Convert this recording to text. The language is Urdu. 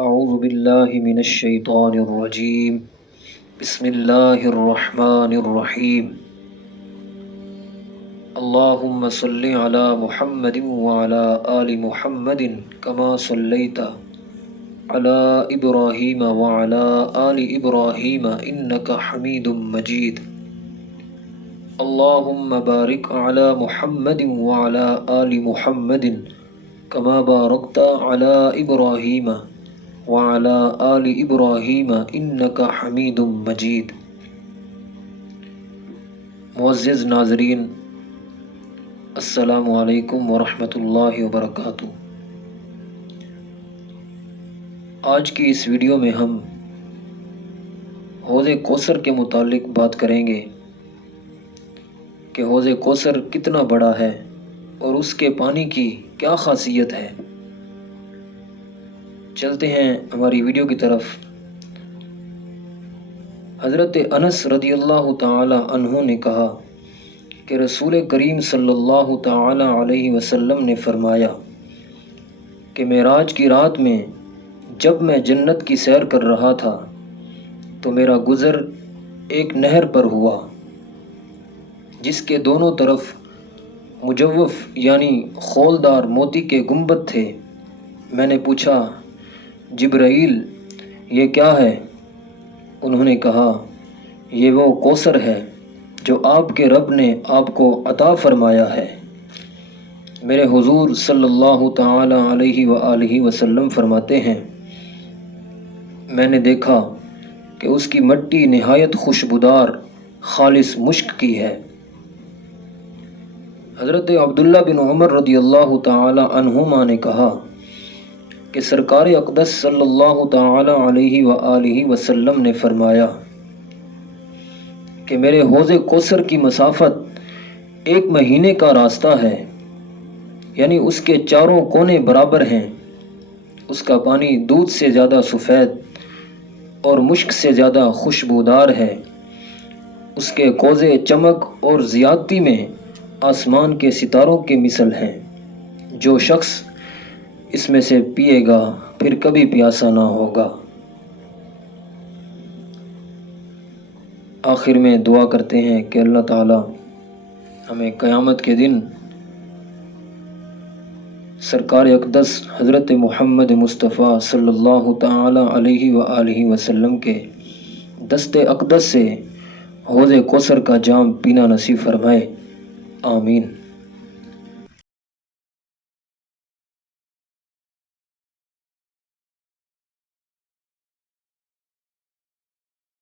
اعوذ باللہ من الشیطان الرجیم بسم اللہ الرحمن الرحیم اللہم صلی علی محمد وعلی آل محمد کما صلیت علی ابراہیم وعلی آل ابراہیم انک حمید مجید اللہم بارک علی محمد وعلی آل محمد کما بارکت علی ابراہیم وعلی آل ابراہیم انک حمید مجید۔ معزز ناظرین، السلام علیکم ورحمۃ اللہ وبرکاتہ۔ آج کی اس ویڈیو میں ہم حوض کوثر کے متعلق بات کریں گے کہ حوض کوثر کتنا بڑا ہے اور اس کے پانی کی کیا خاصیت ہے۔ چلتے ہیں ہماری ویڈیو کی طرف۔ حضرت انس رضی اللہ تعالی عنہ نے کہا کہ رسول کریم صلی اللہ تعالی علیہ وسلم نے فرمایا کہ معراج کی رات میں جب میں جنت کی سیر کر رہا تھا تو میرا گزر ایک نہر پر ہوا جس کے دونوں طرف مجوف یعنی خولدار موتی کے گنبد تھے۔ میں نے پوچھا، جبرائیل یہ کیا ہے؟ انہوں نے کہا، یہ وہ کوثر ہے جو آپ کے رب نے آپ کو عطا فرمایا ہے۔ میرے حضور صلی اللہ تعالی علیہ وآلہ وسلم فرماتے ہیں، میں نے دیکھا کہ اس کی مٹی نہایت خوشبودار خالص مشک کی ہے۔ حضرت عبداللہ بن عمر رضی اللہ تعالی عنہما نے کہا کہ سرکار اقدس صلی اللہ تعالی علیہ وآلہ وسلم نے فرمایا کہ میرے حوض کوثر کی مسافت 1 مہینے کا راستہ ہے، یعنی اس کے چاروں کونے برابر ہیں۔ اس کا پانی دودھ سے زیادہ سفید اور مشک سے زیادہ خوشبودار ہے۔ اس کے کوزے چمک اور زیادتی میں آسمان کے ستاروں کے مثل ہیں۔ جو شخص اس میں سے پیے گا پھر کبھی پیاسا نہ ہوگا۔ آخر میں دعا کرتے ہیں کہ اللہ تعالی ہمیں قیامت کے دن سرکار اقدس حضرت محمد مصطفیٰ صلی اللہ تعالی علیہ وآلہ وسلم کے دست اقدس سے حوض کوثر کا جام پینا نصیب فرمائے، آمین۔